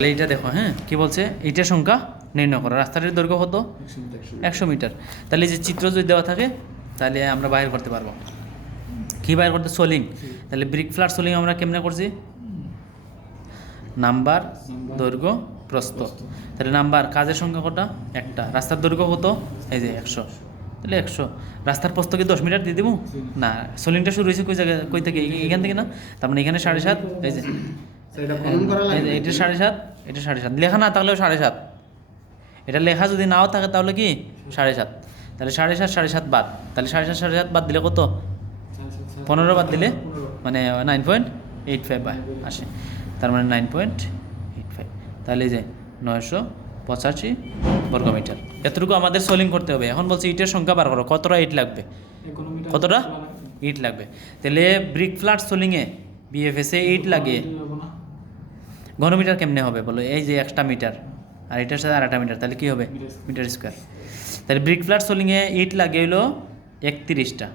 তাহলে এইটা দেখো, হ্যাঁ কি বলছে, এইটার সংখ্যা নির্ণয় করো। রাস্তাটির দৈর্ঘ্য কত? 100 মিটার। তাহলে এই যে চিত্র যদি দেওয়া থাকে তাহলে আমরা বাইর করতে পারবো। কী বাইর করতে? সোলিং। তাহলে ব্রিক ফ্ল্যাট সোলিং আমরা কেমনে করছি? নাম্বার, দৈর্ঘ্য, প্রস্থ। তাহলে নাম্বার, কাজের সংখ্যা কটা? একটা। রাস্তার দৈর্ঘ্য কত? এই যে 100। তাহলে 100। রাস্তার প্রস্থ কি 10 মিটার দিয়ে দেবো? না, সোলিংটা শুরু হয়েছে কই জায়গায়, কই থেকে? এখান থেকে না? তার মানে এখানে 7.5। এই যে এটা 7.5, এটা 7.5 লেখা না তাহলেও 7.5। এটা লেখা যদি নাও থাকে তাহলে কি 7.5। তাহলে 7.5 7.5 বাদ, তাহলে 7.5 7.5 বাদ দিলে কত? 15 বাদ দিলে মানে 9.85 আসে। তার মানে 9.85। তাহলে এই যে 985 বর্গমিটার। এতটুকু আমাদের সোলিং করতে হবে। এখন বলছি ইটের সংখ্যা বার করো, কতটা ইট লাগবে? কতটা ইট লাগবে? তাহলে ব্রিক ফ্ল্যাট সোলিংয়ে বিএফএসে ইট লাগে। ঘনমিটার কেমনে হবে বলো? এই যে 1টা মিটার আর এটার সাথে 2টা মিটার, তাহলে কী হবে? Metre square. তাহলে ব্রিক ফ্ল্যাট সোলিংয়ে ইট লাগে হলো 31টা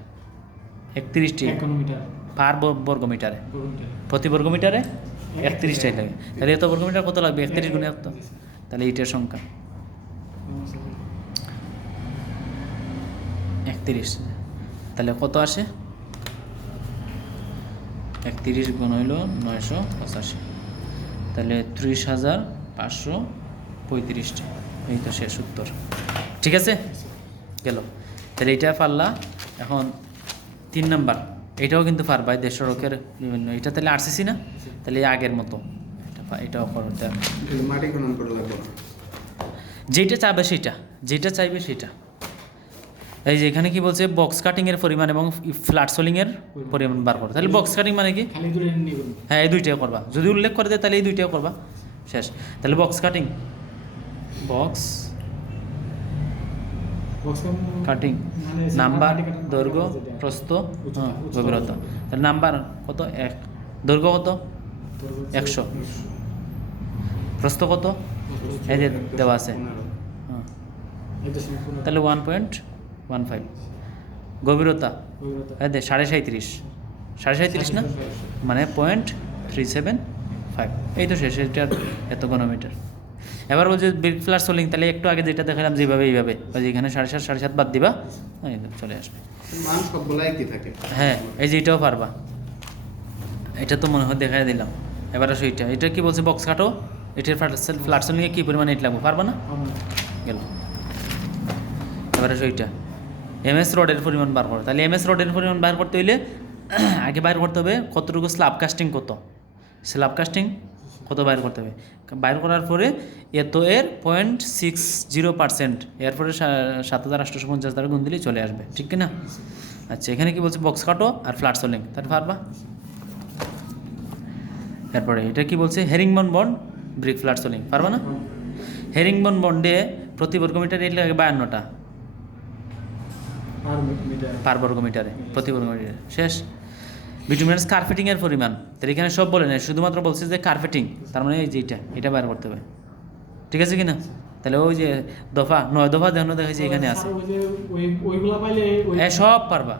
পার বর্গমিটারে। প্রতি বর্গমিটারে 31টাই লাগে। তাহলে এত বর্গমিটার কত লাগবে? 31 গুণে এত। তাহলে ইটের সংখ্যা 31। তাহলে কত আসে? 31 গুণ হইল 985। তাহলে 30,535টা। এই তো শেষ উত্তর। ঠিক আছে, গেল। তাহলে এইটা পারলা। এখন 3 নাম্বার, এটাও কিন্তু পারবা। দেশ সড়কের বিভিন্ন, এটা তাহলে আরসিসি না? তাহলে আগের মতো এটাও করতে হবে। যেটা চাইবে সেটা, যেটা চাইবে সেটা। এই যে এখানে কি বলছে? বক্স কাটিংয়ের পরিমাণ এবং ফ্ল্যাট সোলিংয়ের পরিমাণ বার করো। তাহলে বক্স কাটিং মানে কি? হ্যাঁ, এই দুইটাও করবা। যদি উল্লেখ করে দেয় তাহলে এই দুইটাও করবা, শেষ। তাহলে box cutting, box cutting, number, দৈর্ঘ্য, প্রস্থ, গভীরতা। তাহলে নাম্বার কত? 1। দৈর্ঘ্য কত? 100। প্রস্থ কত? এই যে দেওয়া আছে, হ্যাঁ। তাহলে 1.15। গভীরতা এই দে 37.5 না, মানে 0.375। এই তো শেষ। এটার এত ঘনমিটার। এবার বলছে ব্রিক ফ্ল্যাট সোলিং, তাহলে একটু আগে যেটা দেখালাম যেভাবে, এইভাবে এখানে 7.5 7.5 বাদ দিবা, চলে আসবে। হ্যাঁ, এই যে এটাও পারবা। এটা তো মনে হয় দেখাই দিলাম। এবার আসো এটা, এটা কি বলছে? বক্স কাটো। এটার ফ্ল্যাট সোলিংয়ে কী পরিমাণে ইট লাগবে? পারবা না? গেল। এবার আসো এইটা, এমএস রডের পরিমাণ বার করো। তাহলে এমএস রডের পরিমাণ বার করতে হইলে আগে বাইর করতে হবে কতটুকু স্ল্যাব কাস্টিং, কত স্ল্যাব কাস্টিং কত বাইর করতে হবে। বাইর করার পরে এত এর 0.60%, এরপরে 7,850 দ্বারা গুণ দিলেই চলে আসবে, ঠিক কিনা? আচ্ছা, এখানে কি বলছে? বক্স কাটো আর ফ্ল্যাট সোলিং, তাহলে পারবা। এরপরে এটা কি বলছে? হেরিংবন বন্ড ব্রিক ফ্ল্যাট সোলিং, পারবা না? হেরিংবন বন্ডে প্রতি বর্গমিটার ইট লাগে 52টা পার বর্গমিটারে, প্রতি বর্গমিটারে, শেষ। বিটুমিনাস কার্পেটিংয়ের পরিমাণ, তাহলে এখানে সব বলে নেই, শুধুমাত্র বলছে যে কার্পেটিং, তার মানে এই যে এটা বাইর করতে হবে, ঠিক আছে কিনা? তাহলে ওই যে দফা 9 দফা দেখানো দেখেছি এখানে আছে, সব পারবা।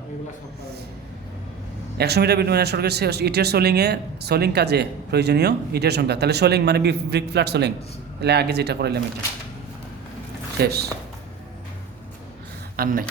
100 মিটার বিটুমিনাস সড়কের ইটের সোলিং কাজে প্রয়োজনীয় ইটের সংখ্যা। তাহলে সোলিং মানে ব্রিক ফ্ল্যাট সোলিং, তাহলে আগে যেটা করাইলাম এটা শেষ, আর নাই।